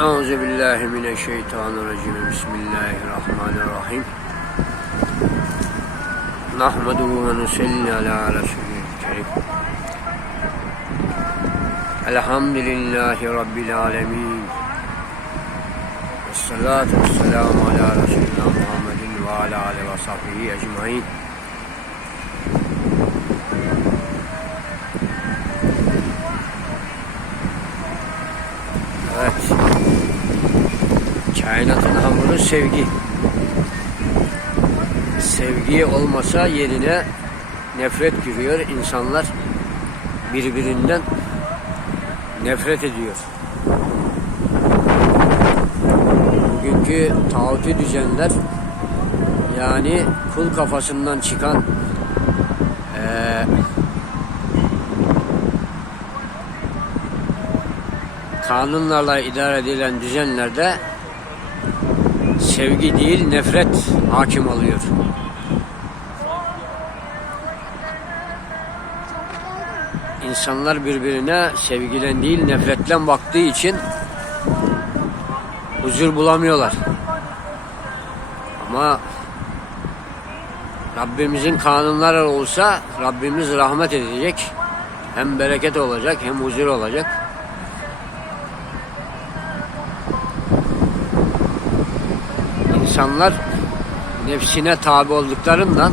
Euzu billahi mineşşeytanirracim. Bismillahirrahmanirrahim. Nahmeduhu ve nusalli ala resulil kerim. Elhamdülillahi rabbil alamin. Vessalatu vesselamu ala resulina Muhammedin ve ala alihi ve sahbihi ecmaîn. Kainatın hamuru sevgi. Sevgi olmasa yerine nefret giriyor. İnsanlar birbirinden nefret ediyor. Bugünkü tağutu düzenler yani kul kafasından çıkan eee kanunlarla idare edilen düzenlerde sevgi değil nefret hakim oluyor. İnsanlar birbirine sevgilen değil nefretle baktığı için huzur bulamıyorlar. Ama Rabbimizin kanunları olsa Rabbimiz rahmet edecek. Hem bereket olacak hem huzur olacak. İnsanlar nefsine tabi olduklarından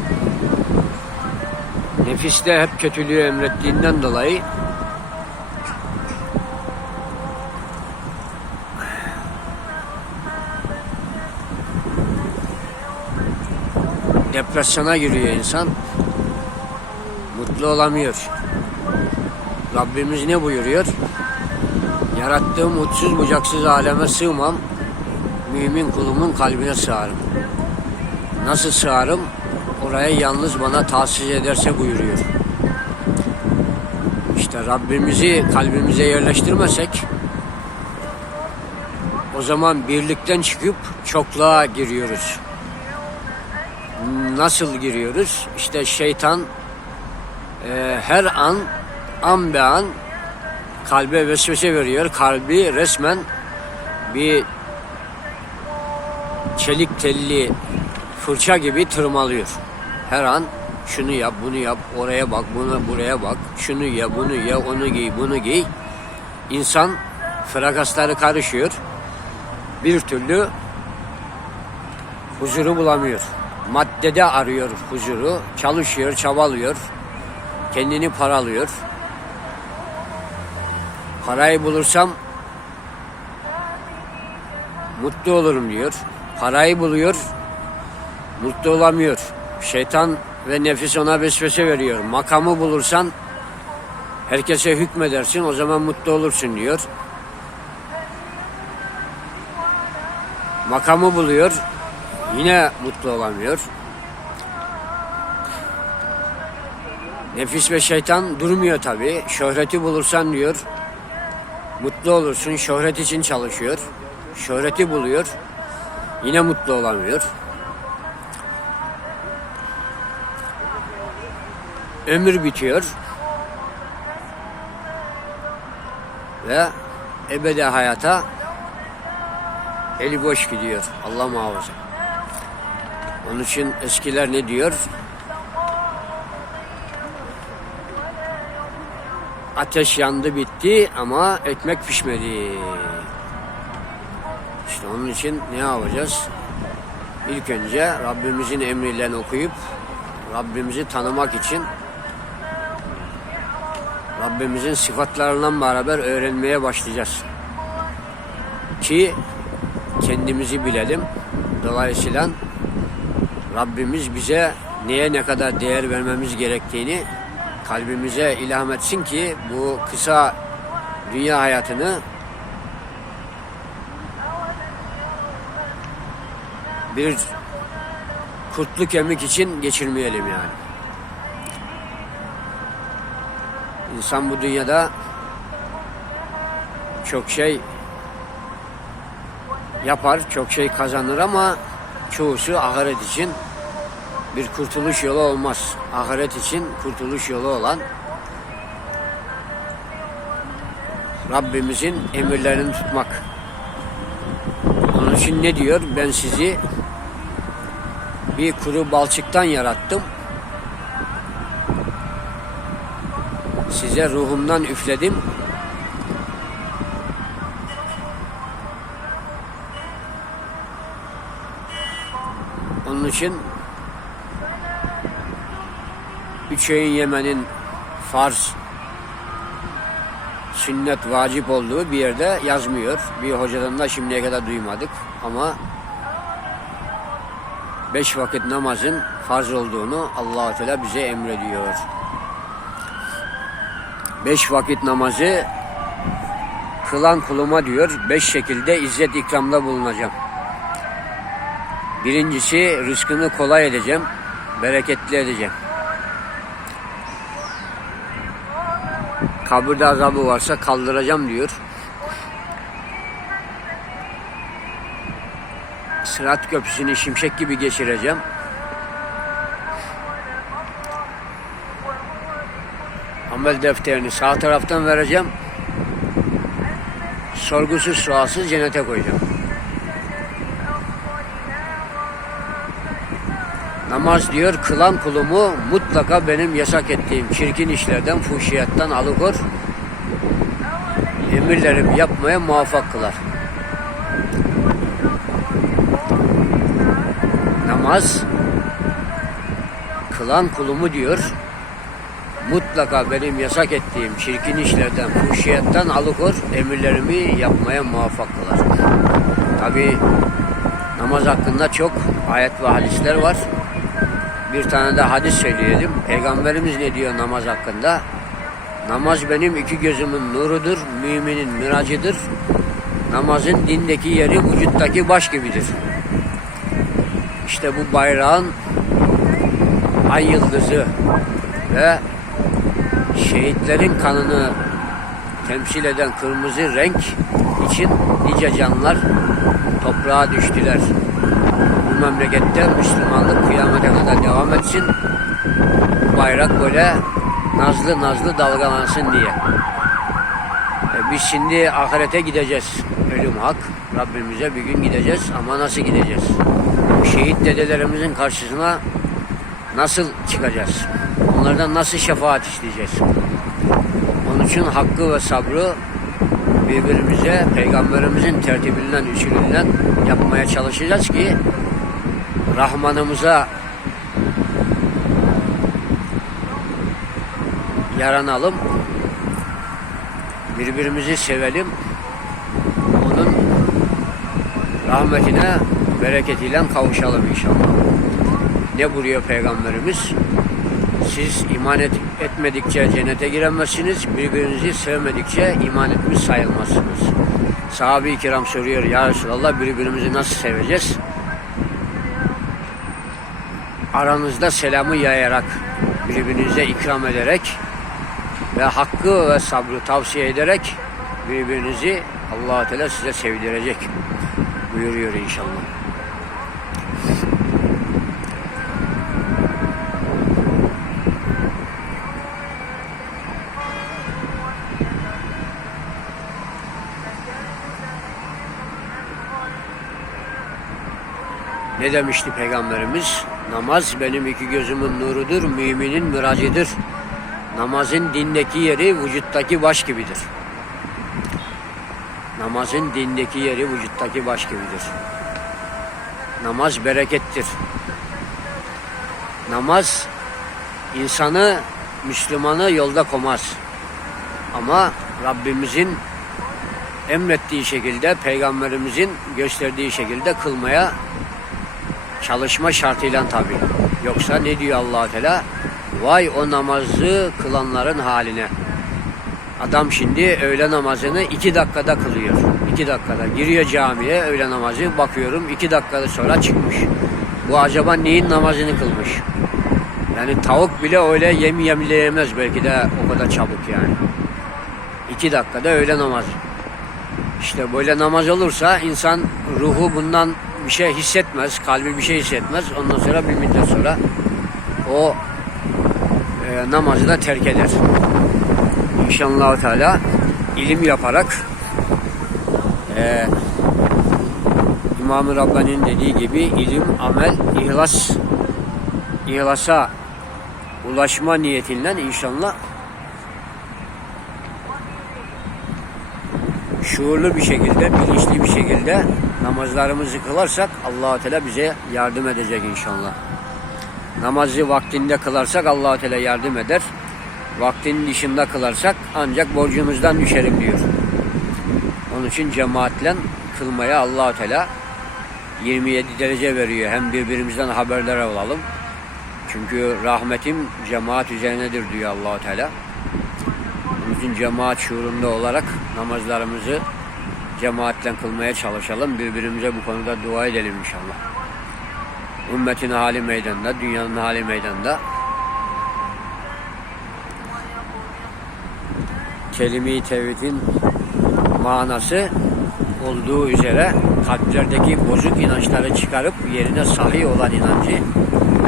nefiste hep kötülüğü emrettiğinden dolayı depresyona giriyor insan. Mutlu olamıyor. Rabbimiz ne buyuruyor? Yarattığım mutsuz bucaksız aleme sığmam mümin kulumun kalbine sığarım. Nasıl sığarım? Oraya yalnız bana tahsis ederse buyuruyor. İşte Rabbimizi kalbimize yerleştirmesek o zaman birlikten çıkıp çokluğa giriyoruz. Nasıl giriyoruz? İşte şeytan e, her an an be an kalbe vesvese veriyor. Kalbi resmen bir çelik telli fırça gibi tırmalıyor. Her an şunu yap, bunu yap, oraya bak, buna buraya bak, şunu ye, bunu ye, onu giy, bunu giy. İnsan frakasları karışıyor. Bir türlü huzuru bulamıyor. Maddede arıyor huzuru, çalışıyor, çabalıyor, kendini paralıyor. Parayı bulursam mutlu olurum diyor parayı buluyor, mutlu olamıyor. Şeytan ve nefis ona vesvese veriyor. Makamı bulursan herkese hükmedersin o zaman mutlu olursun diyor. Makamı buluyor, yine mutlu olamıyor. Nefis ve şeytan durmuyor tabi. Şöhreti bulursan diyor, mutlu olursun. Şöhret için çalışıyor. Şöhreti buluyor. Yine mutlu olamıyor. Ömür bitiyor. Ve ebedi hayata eli boş gidiyor. Allah muhafaza. Onun için eskiler ne diyor? Ateş yandı bitti ama ekmek pişmedi. İşte onun için ne yapacağız? İlk önce Rabbimizin emriyle okuyup Rabbimizi tanımak için Rabbimizin sıfatlarından beraber öğrenmeye başlayacağız. Ki kendimizi bilelim. Dolayısıyla Rabbimiz bize neye ne kadar değer vermemiz gerektiğini kalbimize ilham etsin ki bu kısa dünya hayatını bir kurtlu kemik için geçirmeyelim yani. İnsan bu dünyada çok şey yapar, çok şey kazanır ama çoğusu ahiret için bir kurtuluş yolu olmaz. Ahiret için kurtuluş yolu olan Rabbimizin emirlerini tutmak. Onun için ne diyor? Ben sizi bir kuru balçıktan yarattım. Size ruhumdan üfledim. Onun için üç öğün yemenin farz, sünnet, vacip olduğu bir yerde yazmıyor. Bir hocadan da şimdiye kadar duymadık ama beş vakit namazın farz olduğunu allah Teala bize emrediyor. Beş vakit namazı kılan kuluma diyor, beş şekilde izzet ikramda bulunacağım. Birincisi rızkını kolay edeceğim, bereketli edeceğim. Kabirde azabı varsa kaldıracağım diyor. Sırat köprüsünü şimşek gibi geçireceğim. Amel defterini sağ taraftan vereceğim. Sorgusuz sualsız cennete koyacağım. Namaz diyor kılan kulumu mutlaka benim yasak ettiğim çirkin işlerden, fuhşiyattan alıkor. Emirlerimi yapmaya muvaffak kılar. Namaz kılan kulumu diyor mutlaka benim yasak ettiğim çirkin işlerden, fuhşiyattan alıkor, emirlerimi yapmaya muvaffak kılar. Tabi namaz hakkında çok ayet ve hadisler var. Bir tane de hadis söyleyelim. Peygamberimiz ne diyor namaz hakkında? Namaz benim iki gözümün nurudur, müminin miracıdır. Namazın dindeki yeri vücuttaki baş gibidir. İşte bu bayrağın ay yıldızı ve şehitlerin kanını temsil eden kırmızı renk için nice canlar toprağa düştüler. Bu memlekette Müslümanlık kıyamete kadar devam etsin. Bu bayrak böyle nazlı nazlı dalgalansın diye. E biz şimdi ahirete gideceğiz. Ölüm hak. Rabbimize bir gün gideceğiz ama nasıl gideceğiz? Şehit dedelerimizin karşısına nasıl çıkacağız? Onlardan nasıl şefaat isteyeceğiz? Onun için hakkı ve sabrı birbirimize peygamberimizin tertibinden, usulünden yapmaya çalışacağız ki Rahmanımıza yaranalım. Birbirimizi sevelim. Onun rahmetine, bereketiyle kavuşalım inşallah. Ne buyuruyor Peygamberimiz? Siz iman et, etmedikçe cennete giremezsiniz, birbirinizi sevmedikçe iman etmiş sayılmazsınız. Sahabe-i kiram soruyor, Ya Resulallah birbirimizi nasıl seveceğiz? Aranızda selamı yayarak, birbirinize ikram ederek ve hakkı ve sabrı tavsiye ederek birbirinizi allah Teala size sevdirecek buyuruyor inşallah. Ne demişti Peygamberimiz? Namaz benim iki gözümün nurudur, müminin miracıdır. Namazın dindeki yeri vücuttaki baş gibidir. Namazın dindeki yeri vücuttaki baş gibidir. Namaz berekettir. Namaz insanı, Müslümanı yolda komaz. Ama Rabbimizin emrettiği şekilde, Peygamberimizin gösterdiği şekilde kılmaya çalışma şartıyla tabi. Yoksa ne diyor allah Teala? Vay o namazı kılanların haline. Adam şimdi öğle namazını iki dakikada kılıyor. İki dakikada. Giriyor camiye öğle namazı bakıyorum iki dakikada sonra çıkmış. Bu acaba neyin namazını kılmış? Yani tavuk bile öyle yem yemleyemez belki de o kadar çabuk yani. İki dakikada öğle namazı. İşte böyle namaz olursa insan ruhu bundan bir şey hissetmez, kalbi bir şey hissetmez. Ondan sonra bir müddet sonra o e, namazı da terk eder. İnşallah Teala ilim yaparak e, İmam-ı Rabbani'nin dediği gibi ilim, amel, ihlas, ihlasa ulaşma niyetinden inşallah şuurlu bir şekilde, bilinçli bir şekilde namazlarımızı kılarsak allah Teala bize yardım edecek inşallah. Namazı vaktinde kılarsak allah Teala yardım eder. Vaktinin dışında kılarsak ancak borcumuzdan düşerim diyor. Onun için cemaatle kılmaya allah Teala 27 derece veriyor. Hem birbirimizden haberdar olalım. Çünkü rahmetim cemaat üzerinedir diyor allah Teala. Onun için cemaat şuurunda olarak namazlarımızı cemaatle kılmaya çalışalım. Birbirimize bu konuda dua edelim inşallah. Ümmetin hali meydanda, dünyanın hali meydanda. Kelime-i tevhidin manası olduğu üzere kalplerdeki bozuk inançları çıkarıp yerine sahih olan inancı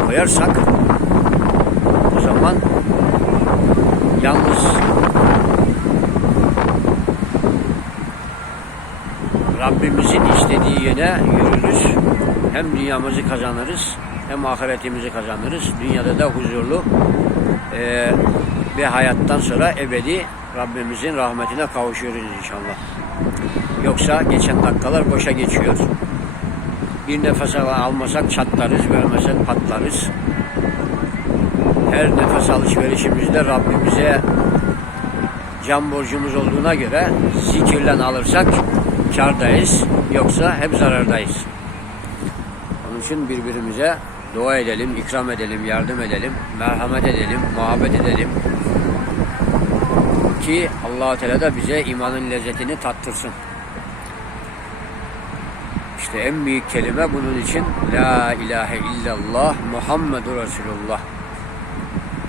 koyarsak o zaman yalnız Rabbimizin istediği yöne yürürüz. Hem dünyamızı kazanırız hem ahiretimizi kazanırız. Dünyada da huzurlu eee ve hayattan sonra ebedi Rabbimizin rahmetine kavuşuyoruz inşallah. Yoksa geçen dakikalar boşa geçiyor. Bir nefes almasak çatlarız, vermesek patlarız. Her nefes alışverişimizde Rabbimize can borcumuz olduğuna göre zikirle alırsak kardayız. Yoksa hep zarardayız. Onun için birbirimize dua edelim, ikram edelim, yardım edelim, merhamet edelim, muhabbet edelim. Ki allah Teala da bize imanın lezzetini tattırsın. İşte en büyük kelime bunun için La ilahe illallah Muhammedur Resulullah.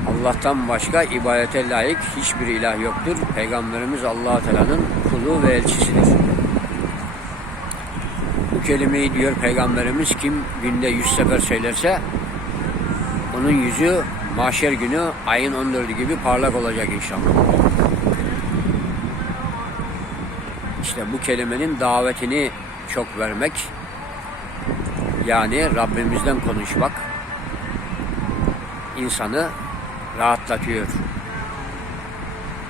Allah'tan başka ibadete layık hiçbir ilah yoktur. Peygamberimiz allah Teala'nın kulu ve elçisidir. Bu kelimeyi diyor Peygamberimiz kim günde yüz sefer söylerse onun yüzü mahşer günü ayın 14'ü gibi parlak olacak inşallah. İşte bu kelimenin davetini çok vermek yani Rabbimizden konuşmak insanı rahatlatıyor.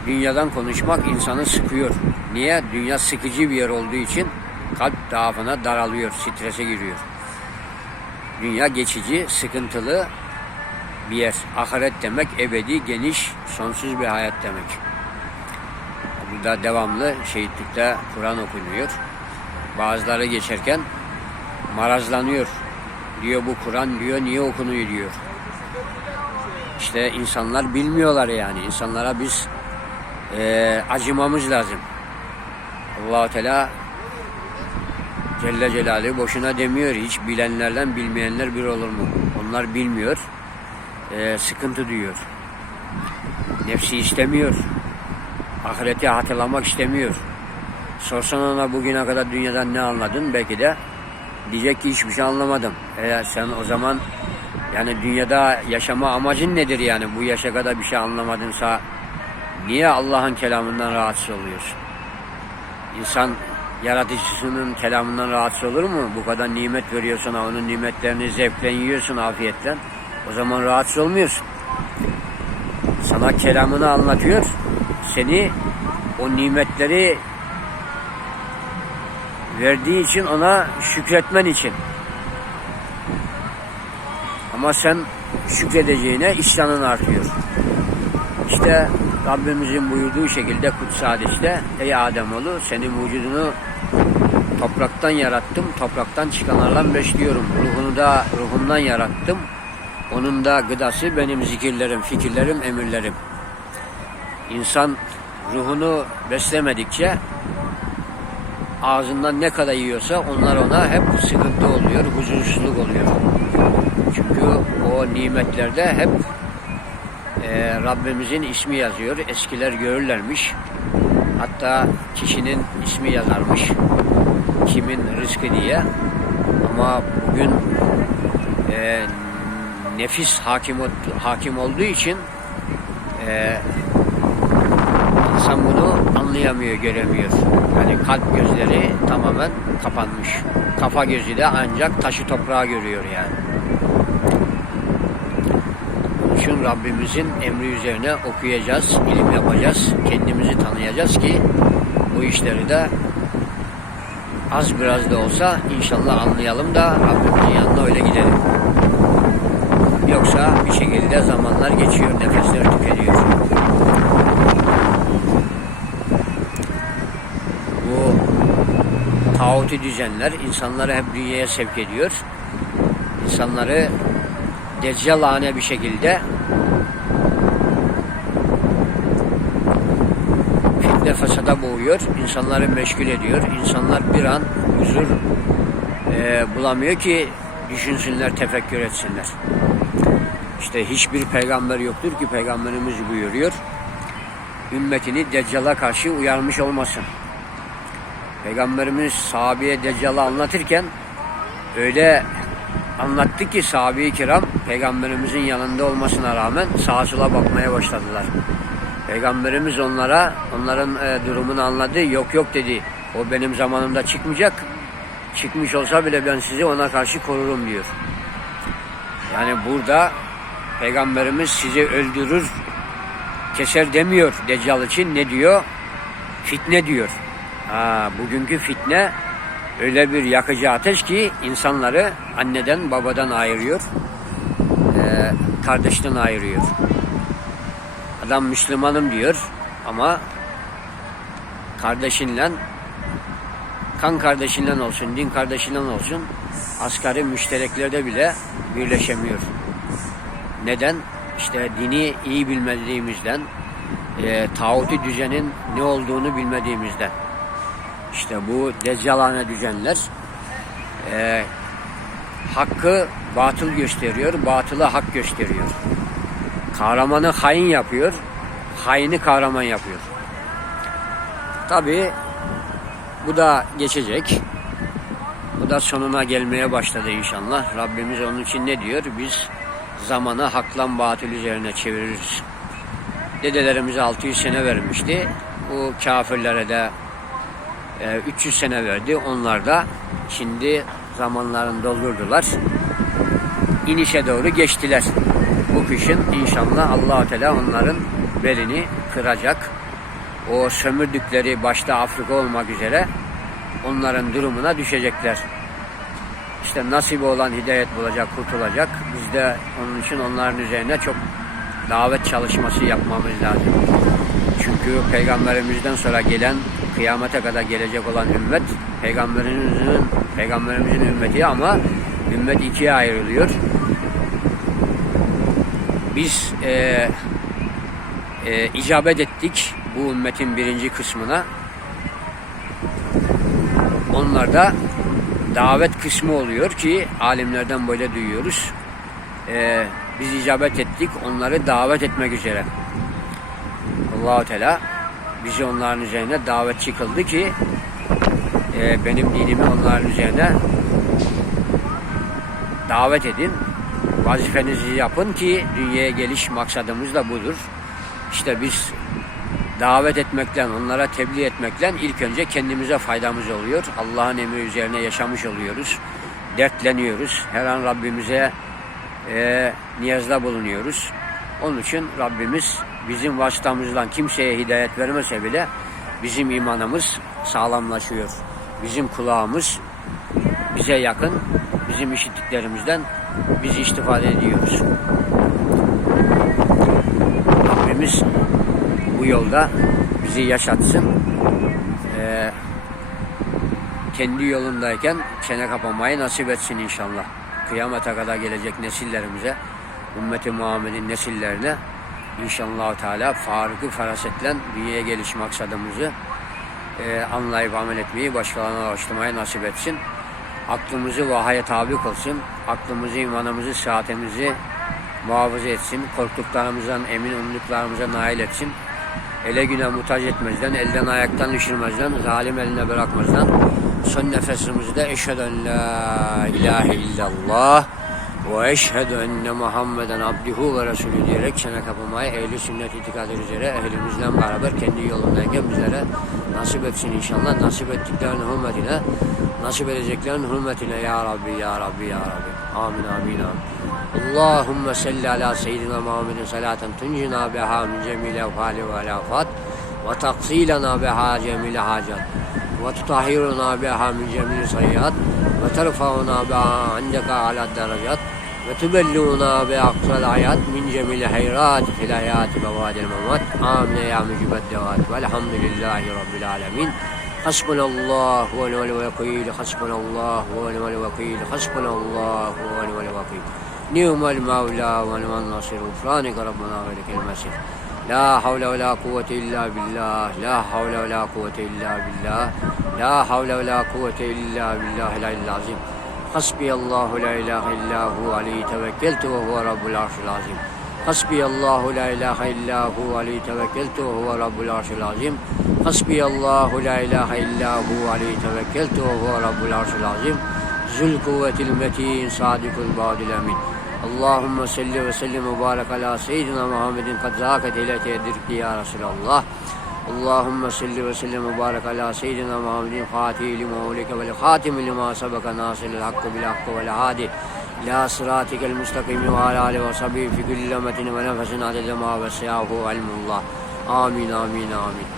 Dünyadan konuşmak insanı sıkıyor. Niye? Dünya sıkıcı bir yer olduğu için kalp dağına daralıyor, strese giriyor. Dünya geçici, sıkıntılı bir yer. Ahiret demek ebedi, geniş, sonsuz bir hayat demek. Burada devamlı şehitlikte Kur'an okunuyor. Bazıları geçerken marazlanıyor. Diyor bu Kur'an diyor niye okunuyor diyor. İşte insanlar bilmiyorlar yani. İnsanlara biz e, acımamız lazım. allah Teala Celle Celaluhu boşuna demiyor. Hiç bilenlerden bilmeyenler bir olur mu? Onlar bilmiyor. E, sıkıntı duyuyor. Nefsi istemiyor. Ahireti hatırlamak istemiyor. Sorsan ona bugüne kadar dünyadan ne anladın? Belki de diyecek ki hiçbir şey anlamadım. Eğer sen o zaman yani dünyada yaşama amacın nedir yani? Bu yaşa kadar bir şey anlamadınsa niye Allah'ın kelamından rahatsız oluyorsun? İnsan yaratıcısının kelamından rahatsız olur mu? Bu kadar nimet veriyor sana, onun nimetlerini zevkle yiyorsun, afiyetle. O zaman rahatsız olmuyorsun. Sana kelamını anlatıyor. Seni o nimetleri verdiği için ona şükretmen için. Ama sen şükredeceğine isyanın artıyor. İşte Rabbimizin buyurduğu şekilde kutsal hadiste Ey Ademoğlu senin vücudunu topraktan yarattım, topraktan çıkanlarla besliyorum. Ruhunu da ruhumdan yarattım. Onun da gıdası benim zikirlerim, fikirlerim, emirlerim. İnsan ruhunu beslemedikçe ağzından ne kadar yiyorsa onlar ona hep sıkıntı oluyor, huzursuzluk oluyor. Çünkü o nimetlerde hep e, Rabbimizin ismi yazıyor. Eskiler görürlermiş. Hatta kişinin ismi yazarmış. Kimin rızkı diye. Ama bugün e, nefis hakim, hakim olduğu için e, insan bunu anlayamıyor, göremiyor. Yani kalp gözleri tamamen kapanmış. Kafa gözü de ancak taşı toprağı görüyor yani. Rabbimizin emri üzerine okuyacağız, ilim yapacağız, kendimizi tanıyacağız ki bu işleri de az biraz da olsa inşallah anlayalım da Rabbimizin yanına öyle gidelim. Yoksa bir şekilde zamanlar geçiyor, nefesler tükeniyor. Bu tağuti düzenler insanları hep dünyaya sevk ediyor. İnsanları deccalane bir şekilde fitne fesada boğuyor, insanları meşgul ediyor. İnsanlar bir an huzur e, bulamıyor ki düşünsünler, tefekkür etsinler. İşte hiçbir peygamber yoktur ki peygamberimiz buyuruyor. Ümmetini Deccal'a karşı uyarmış olmasın. Peygamberimiz sahabeye Deccal'ı anlatırken öyle anlattı ki sahabe-i kiram peygamberimizin yanında olmasına rağmen sağa sola bakmaya başladılar. Peygamberimiz onlara onların e, durumunu anladı. Yok yok dedi. O benim zamanımda çıkmayacak. Çıkmış olsa bile ben sizi ona karşı korurum diyor. Yani burada Peygamberimiz sizi öldürür, keser demiyor Deccal için. Ne diyor? Fitne diyor. Ha, bugünkü fitne öyle bir yakıcı ateş ki insanları anneden babadan ayırıyor. Ee, kardeşten ayırıyor. Adam Müslümanım diyor ama kardeşinle kan kardeşinden olsun, din kardeşinden olsun asgari müştereklerde bile birleşemiyor. Neden? İşte dini iyi bilmediğimizden, e, tağuti düzenin ne olduğunu bilmediğimizden. İşte bu deccalane düzenler e, hakkı batıl gösteriyor, batılı hak gösteriyor. Kahramanı hain yapıyor, haini kahraman yapıyor. Tabi bu da geçecek. Bu da sonuna gelmeye başladı inşallah. Rabbimiz onun için ne diyor? Biz zamanı haklan batıl üzerine çeviririz. Dedelerimiz 600 sene vermişti. Bu kafirlere de e, 300 sene verdi. Onlar da şimdi zamanlarını doldurdular. İnişe doğru geçtiler. Bu kışın inşallah allah Teala onların belini kıracak. O sömürdükleri başta Afrika olmak üzere onların durumuna düşecekler. İşte nasip olan hidayet bulacak, kurtulacak. Biz de onun için onların üzerine çok davet çalışması yapmamız lazım. Çünkü peygamberimizden sonra gelen kıyamete kadar gelecek olan ümmet peygamberimizin peygamberimizin ümmeti ama ümmet ikiye ayrılıyor. Biz e, e, icabet ettik bu ümmetin birinci kısmına. Onlar da davet kısmı oluyor ki alimlerden böyle duyuyoruz. Ee, biz icabet ettik onları davet etmek üzere. Allahu Teala bizi onların üzerine davetçi kıldı ki e, benim dinimi onların üzerine davet edin. Vazifenizi yapın ki dünyaya geliş maksadımız da budur. İşte biz davet etmekle, onlara tebliğ etmekle ilk önce kendimize faydamız oluyor. Allah'ın emri üzerine yaşamış oluyoruz. Dertleniyoruz. Her an Rabbimize e, niyazda bulunuyoruz. Onun için Rabbimiz bizim vasıtamızdan kimseye hidayet vermese bile bizim imanımız sağlamlaşıyor. Bizim kulağımız bize yakın, bizim işittiklerimizden biz istifade ediyoruz. Rabbimiz bu yolda bizi yaşatsın. Ee, kendi yolundayken çene kapamayı nasip etsin inşallah. Kıyamete kadar gelecek nesillerimize, ümmeti Muhammed'in nesillerine inşallah Teala farkı farasetle dünyaya geliş maksadımızı e, anlayıp amel etmeyi başkalarına ulaştırmayı nasip etsin. Aklımızı vahaya tabi kılsın. Aklımızı, imanımızı, saatimizi muhafaza etsin. Korktuklarımızdan emin umduklarımıza nail etsin. Ele güne muhtaç etmezden, elden ayaktan düşürmezden, zalim eline bırakmazdan son nefesimizde eşheden la ilahe illallah ve eşhedü enne Muhammeden abduhu ve resulü diyerek çene kapamayı ehli sünnet itikadı üzere ehlimizle beraber kendi yolundayken bizlere nasip etsin inşallah. Nasip ettiklerinin hürmetine, nasip edeceklerinin hürmetine ya Rabbi ya Rabbi ya Rabbi. Amin amin amin. Allahümme salli ala seyyidina Muhammedin salaten tuncina biha min cemil evhali ve alafat ve taksilana biha cemil hacat ve tutahhiruna biha min cemil sayyiat ve terfa'una biha indeka ala derecat وتبلونا بأقصى الآيات من جميل الخيرات خلايات مواد الموت آمنا يا مجيب الدوات. والحمد لله رب العالمين. حسبنا الله ونعم الوكيل. حسبنا الله ونعم الوكيل. حسبنا الله ونعم الوكيل. نعم المولى ونعم النصير. غفرانك ربنا ولك المسيح. لا حول ولا قوة إلا بالله. لا حول ولا قوة إلا بالله. لا حول ولا قوة إلا بالله العلي العظيم. Hasbiyallahu la ilahe illahu aleyhi tevekkeltu ve huve rabbul arşil azim. Hasbiyallahu la ilahe illahu aleyhi tevekkeltu ve huve rabbul arşil azim. Hasbiyallahu la ilahe illahu aleyhi tevekkeltu ve huve rabbul arşil azim. Zül kuvvetil metin sadikul badil emin. Allahümme salli ve sellim ve barik ala seyyidina Muhammedin kad zakat ile tedirkli ya Resulallah. اللهم صل وسلم وبارك على سيدنا محمد خاتم لمولك والخاتم لما سبق ناصر الحق بالحق والهادي إلى صراطك المستقيم وعلى آله وصحبه في كل لمة ونفس عدد ما وسعه علم الله. آمين آمين آمين.